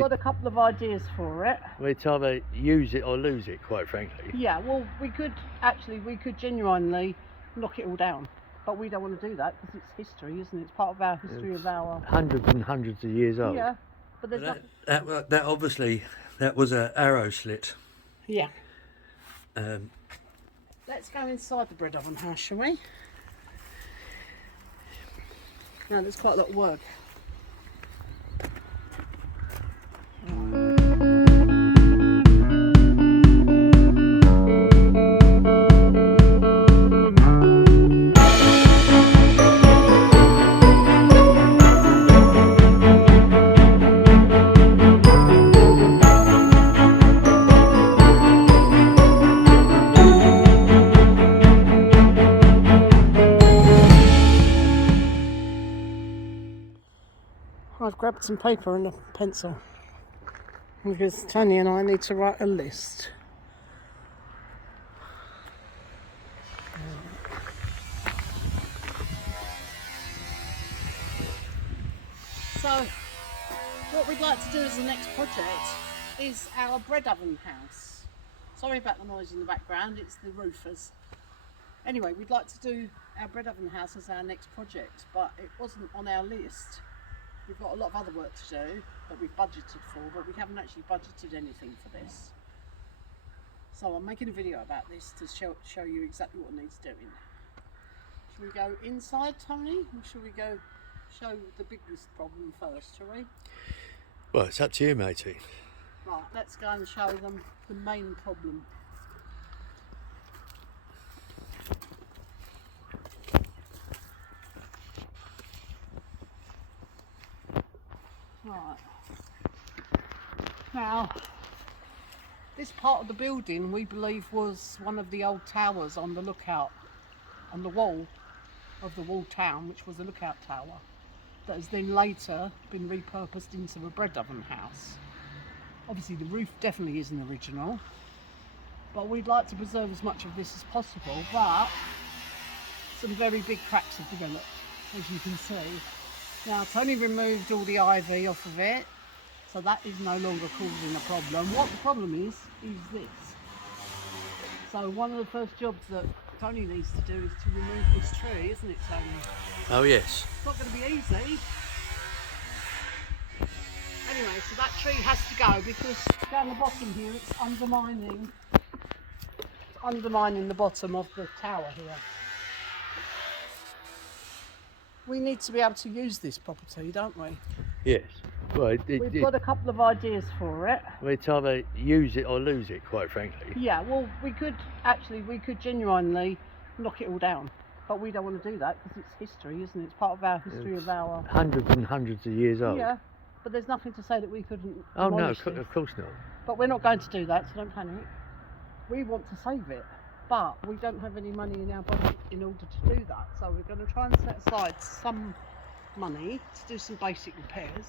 got a couple of ideas for it. It's either use it or lose it, quite frankly. Yeah, well, we could genuinely knock it all down, but we don't want to do that because it's history, isn't it? It's part of our history of our hundreds and hundreds of years old. Yeah, but there's That obviously that was an arrow slit. Yeah. Let's go inside the bread oven house, shall we? Now, there's quite a lot of work. I've grabbed some paper and a pencil because Tony and I need to write a list. So, what we'd like to do as the next project is our bread oven house. Sorry about the noise in the background, it's the roofers. Anyway, we'd like to do our bread oven house as our next project, but it wasn't on our list. We've got a lot of other work to do that we've budgeted for, but we haven't actually budgeted anything for this. So I'm making a video about this to show you exactly what needs doing. Shall we go inside, Tony, or shall we go show the biggest problem first, shall we? Well, it's up to you, matey. Right, let's go and show them the main problem. Right. Now, this part of the building we believe was one of the old towers on the lookout, on the wall of the walled town, which was a lookout tower, that has then later been repurposed into a bread oven house. Obviously the roof definitely isn't original, but we'd like to preserve as much of this as possible, but some very big cracks have developed, as you can see. Now, Tony removed all the ivy off of it, so that is no longer causing a problem. What the problem is this. So one of the first jobs that Tony needs to do is to remove this tree, isn't it, Tony? Oh yes. It's not going to be easy. Anyway, so that tree has to go because down the bottom here it's undermining the bottom of the tower here. We need to be able to use this property, don't we? Yes. Well, we've got a couple of ideas for it. It's either use it or lose it, quite frankly. Yeah, well, we could genuinely knock it all down, but we don't want to do that because it's history, isn't it? It's part of our history of our hundreds and hundreds of years old. Yeah, but there's nothing to say that we couldn't. Oh no, of course not. But we're not going to do that, so don't panic. We want to save it, but we don't have any money in our budget in order to do that. So we're going to try and set aside some money to do some basic repairs.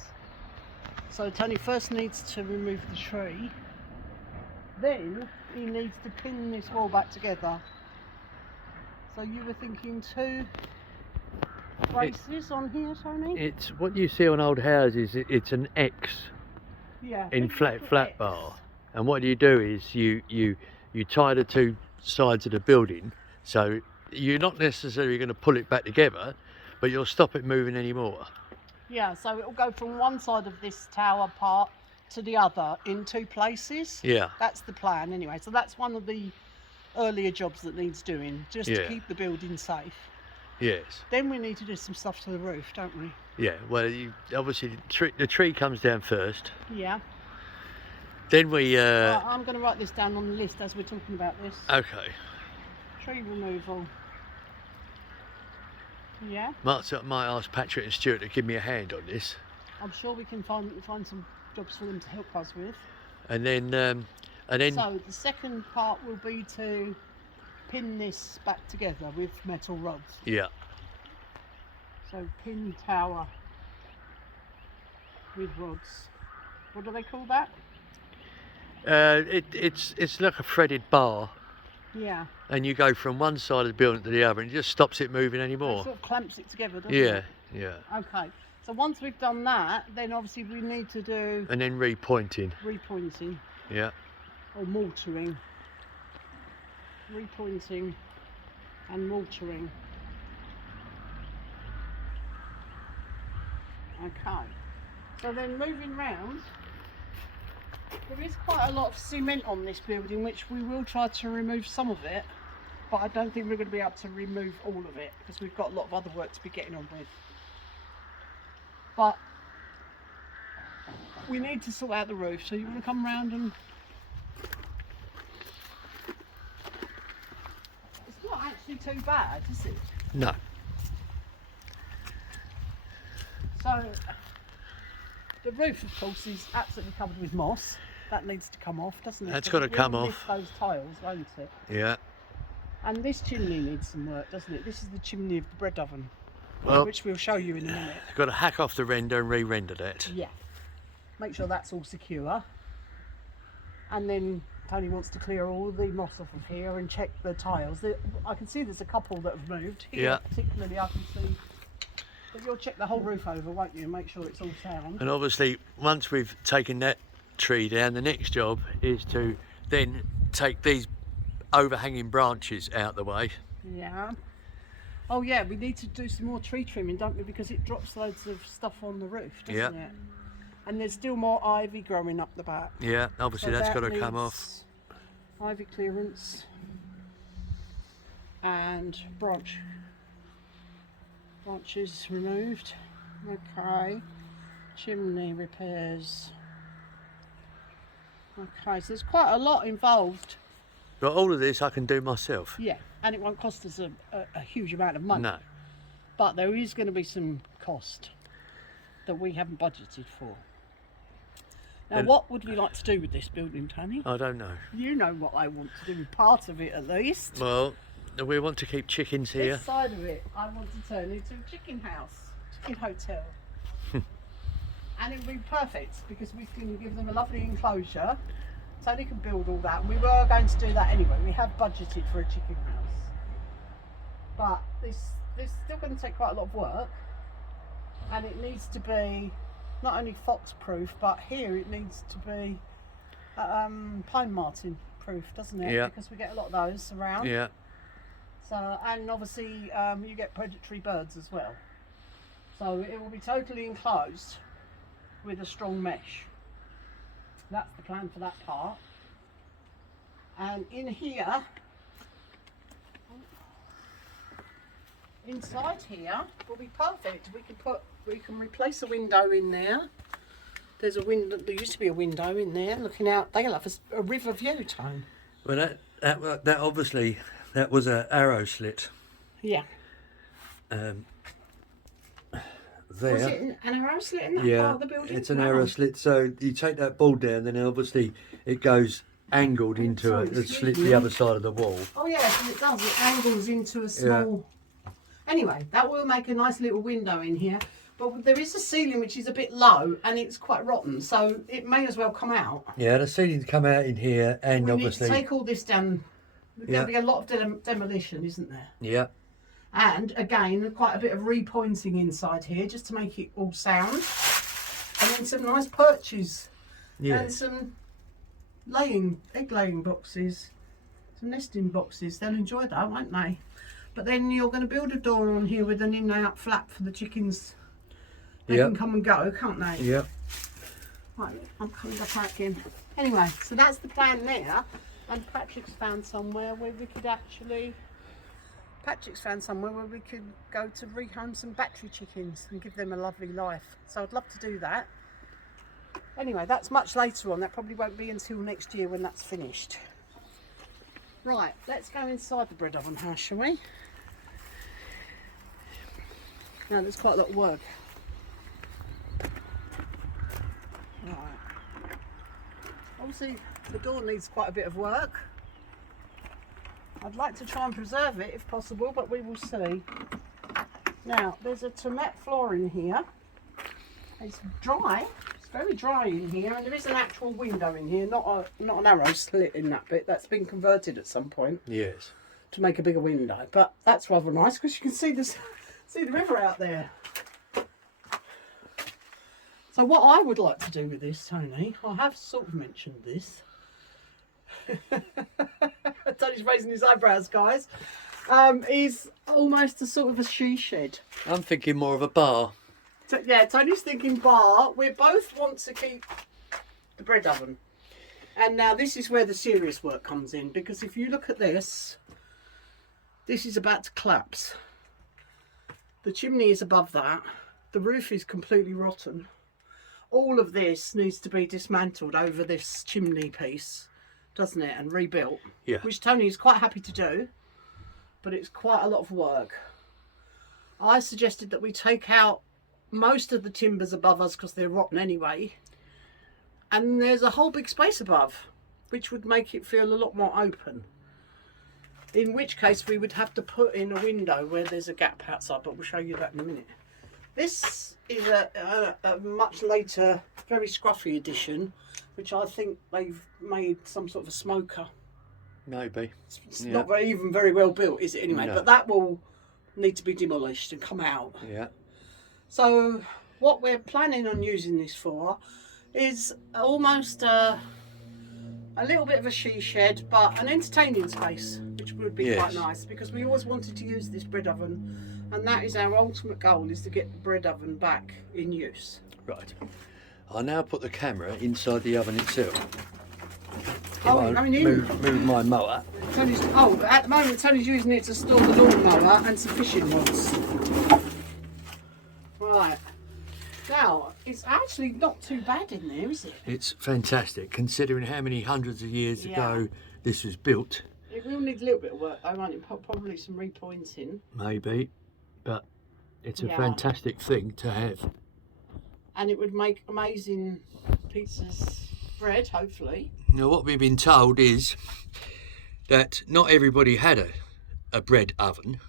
So Tony first needs to remove the tree, then he needs to pin this wall back together. So you were thinking 2 braces on here, Tony? It's what you see on old houses. It's an X. Yeah. In flat bar, and what you do is you tie the 2 sides of the building, so you're not necessarily going to pull it back together, but you'll stop it moving anymore. Yeah, so it will go from one side of this tower part to the other in 2 places. Yeah. That's the plan anyway. So that's one of the earlier jobs that needs doing, just to keep the building safe. Yes. Then we need to do some stuff to the roof, don't we? Yeah, well, obviously the tree comes down first. Yeah. Then we... Right, I'm going to write this down on the list as we're talking about this. Okay. Tree removal. Yeah. Might ask Patrick and Stuart to give me a hand on this. I'm sure we can find some jobs for them to help us with. And then... So the second part will be to pin this back together with metal rods. Yeah. So pin tower with rods. What do they call that? It's like a threaded bar. Yeah. And you go from one side of the building to the other, and it just stops it moving anymore. It sort of clamps it together, doesn't it? Yeah. Okay. So once we've done that, then obviously we need to do And then repointing. repointing Yeah. or mortaring. Repointing and mortaring. Okay. So then moving round, there is quite a lot of cement on this building, which we will try to remove some of it, but I don't think we're going to be able to remove all of it because we've got a lot of other work to be getting on with. But we need to sort out the roof, so you want to come round and... It's not actually too bad, is it? No. So the roof, of course, is absolutely covered with moss. That needs to come off, doesn't it? That's got to come off. Lift those tiles, won't it? Yeah. And this chimney needs some work, doesn't it? This is the chimney of the bread oven, Well, which we'll show you in a minute. got to hack off the render and re-render that. Yeah. Make sure that's all secure. And then Tony wants to clear all the moss off of here and check the tiles. I can see there's a couple that have moved. Here, Yeah. particularly, I can see. But you'll check the whole roof over, won't you? And make sure it's all sound. And obviously, once we've taken that tree down, the next job is to then take these overhanging branches out the way. Yeah. Oh yeah, we need to do some more tree trimming, don't we? Because it drops loads of stuff on the roof, doesn't it? And there's still more ivy growing up the back. Yeah, obviously So that's that got to come needs off. Ivy clearance and branches removed. Okay. Chimney repairs. Okay, so there's quite a lot involved. But all of this I can do myself. Yeah, and it won't cost us a huge amount of money. No. But there is going to be some cost that we haven't budgeted for. Now, And- what would we like to do with this building, Tony? I don't know. You know what I want to do with part of it, at least. Well, we want to keep chickens here. This side of it, I want to turn into a chicken house, chicken hotel. And it would be perfect because we can give them a lovely enclosure. Tony can build all that. We were going to do that anyway. We have budgeted for a chicken house. But this is still going to take quite a lot of work. And it needs to be not only fox proof, but here it needs to be pine marten proof, doesn't it? Yeah. Because we get a lot of those around. Yeah. So, and obviously you get predatory birds as well. So it will be totally enclosed with a strong mesh. That's the plan for that part. And in here, inside here will be perfect. We can replace a window in there. There's a window. There used to be a window in there looking out. They'll have a river view, Tone. Well, that obviously that was an arrow slit. Yeah. There. Was it an arrow slit in that Yeah, part of the building? it's an No. arrow slit. So you take that board down, then obviously it goes angled into sorry, a excuse slit me. the other side of the wall. Oh yes, and it does. It angles into a small. Anyway, that will make a nice little window in here. But there is a ceiling which is a bit low and it's quite rotten, so it may as well come out. Yeah, the ceiling's come out in here, and We obviously. need to take all this down. There's Yeah. going to be a lot of demolition, isn't there? Yeah. And again, quite a bit of repointing inside here just to make it all sound. And then some nice perches Yeah. and some egg laying boxes, some nesting boxes. They'll enjoy that, won't they? But then you're going to build a door on here with an in-out flap for the chickens. They Yep. can come and go, can't they? Yeah. Right, I'm coming back in. Anyway, so that's the plan there. And Patrick's found somewhere where we could go to rehome some battery chickens and give them a lovely life. So I'd love to do that. Anyway, that's much later on. That probably won't be until next year when that's finished. Right, let's go inside the bread oven house, shall we? Now there's quite a lot of work. Right. Obviously the door needs quite a bit of work. I'd like to try and preserve it if possible, but we will see. Now there's a Tomet floor in here. It's dry. It's very dry in here, and there is an actual window in here, not an arrow slit in that bit. That's been converted at some point Yes. to make a bigger window. But that's rather nice because you can see the river out there. So what I would like to do with this, Tony, I have sort of mentioned this. Tony's raising his eyebrows, guys. Is almost a sort of a she shed. I'm thinking more of a bar. So, yeah, Tony's thinking bar. We both want to keep the bread oven. And now this is where the serious work comes in, because if you look at this, this is about to collapse. The chimney is above that. The roof is completely rotten. All of this needs to be dismantled over this chimney piece, doesn't it, and rebuilt. Yeah. Which Tony is quite happy to do, but it's quite a lot of work. I suggested that we take out most of the timbers above us because they're rotten anyway, and there's a whole big space above, which would make it feel a lot more open. In which case we would have to put in a window where there's a gap outside, but we'll show you that in a minute. This is a much later, very scruffy edition, which I think they've made some sort of a smoker. Maybe. It's not even very well built, is it, anyway? No. But that will need to be demolished and come out. Yeah. So what we're planning on using this for is almost a little bit of a she shed, but an entertaining space, which would be quite nice, because we always wanted to use this bread oven, and that is our ultimate goal, is to get the bread oven back in use. Right. I'll now put the camera inside the oven itself. Oh, I mean, move my mower. At the moment Tony's using it to store the lawnmower and some fishing rods. Right. Now, it's actually not too bad in there, is it? It's fantastic, considering how many hundreds of years ago this was built. It will need a little bit of work, though, won't it? Probably some repointing. Maybe, but it's a fantastic thing to have. And it would make amazing pizzas, bread, hopefully. Now, what we've been told is that not everybody had a bread oven.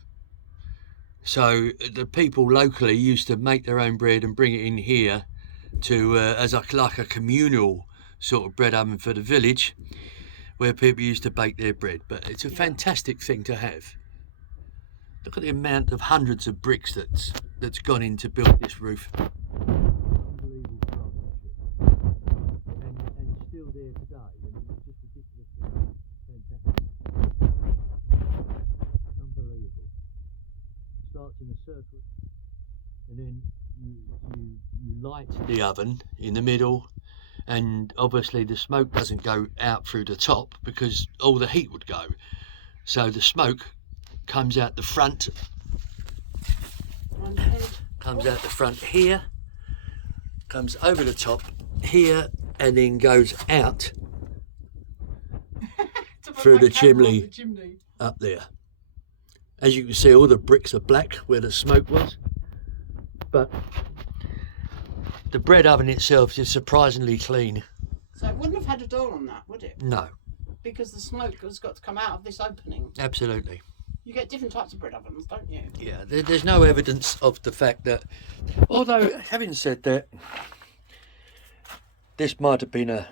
So the people locally used to make their own bread and bring it in here to as like a communal sort of bread oven for the village, where people used to bake their bread. But it's a fantastic thing to have. Look at the amount of hundreds of bricks that's gone in to build this roof. Unbelievable craftsmanship. And still there today. I mean, it's just ridiculously fantastic. Unbelievable. Starts in a circle, and then you light the oven in the middle, and obviously the smoke doesn't go out through the top because all the heat would go. So the smoke comes out the front, comes out the front here, comes over the top here, and then goes out through the chimney up there. As you can see, all the bricks are black where the smoke was, but the bread oven itself is surprisingly clean. So it wouldn't have had a door on that, would it? No. Because the smoke has got to come out of this opening. Absolutely. You get different types of bread ovens, don't you? Yeah, there's no evidence of the fact that, although having said that, this might have been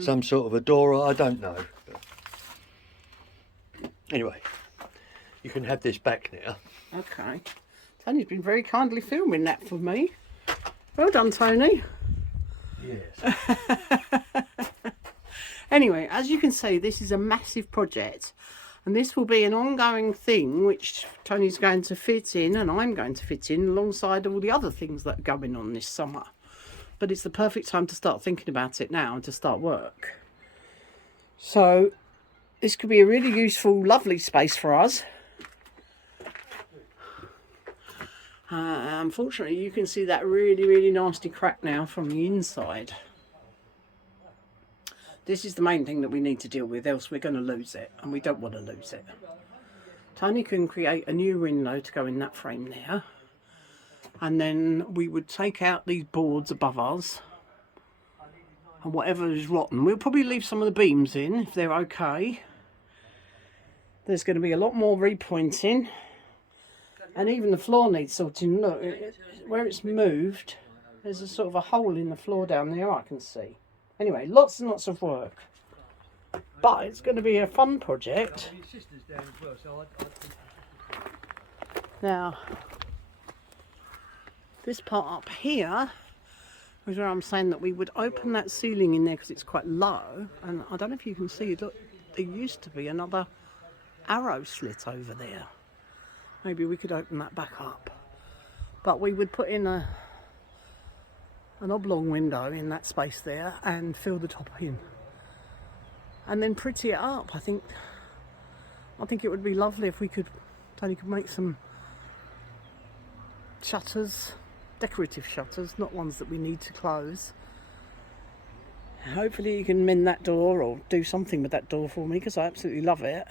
some sort of a door, I don't know. Anyway, you can have this back now. Okay. Tony's been very kindly filming that for me. Well done, Tony. Yes. Anyway, as you can see, this is a massive project, and this will be an ongoing thing which Tony's going to fit in and I'm going to fit in alongside all the other things that are going on this summer. But it's the perfect time to start thinking about it now and to start work. So this could be a really useful, lovely space for us. Unfortunately, you can see that really nasty crack now from the inside. This is the main thing that we need to deal with, else we're going to lose it, and we don't want to lose it. Tony can create a new window to go in that frame there, and then we would take out these boards above us, and whatever is rotten, we'll probably leave some of the beams in if they're okay. There's going to be a lot more repointing, and even the floor needs sorting. Look, where it's moved, there's a sort of a hole in the floor down there I can see. Anyway, lots and lots of work, but it's going to be a fun project. Now, this part up here, Which is where I'm saying that we would open that ceiling in there because it's quite low, and I don't know if you can see it. Look, there used to be another arrow slit over there. Maybe we could open that back up, but we would put in an oblong window in that space there and fill the top in, and then pretty it up. I think it would be lovely if Tony could make some shutters, decorative shutters, not ones that we need to close. Hopefully you can mend that door or do something with that door for me, because I absolutely love it.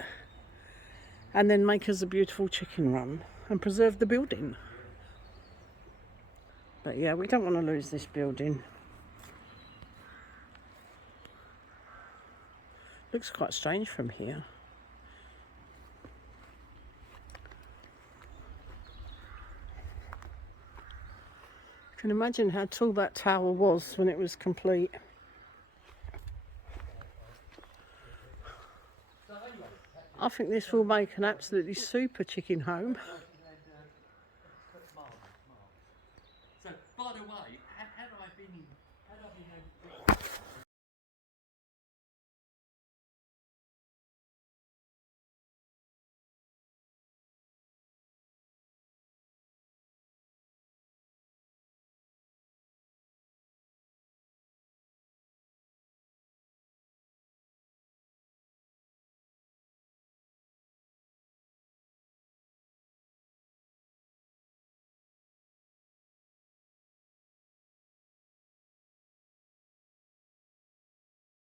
And then make us a beautiful chicken run and preserve the building. But yeah, we don't want to lose this building. Looks quite strange from here. You can imagine how tall that tower was when it was complete. I think this will make an absolutely super chicken home. So, by the way, had I been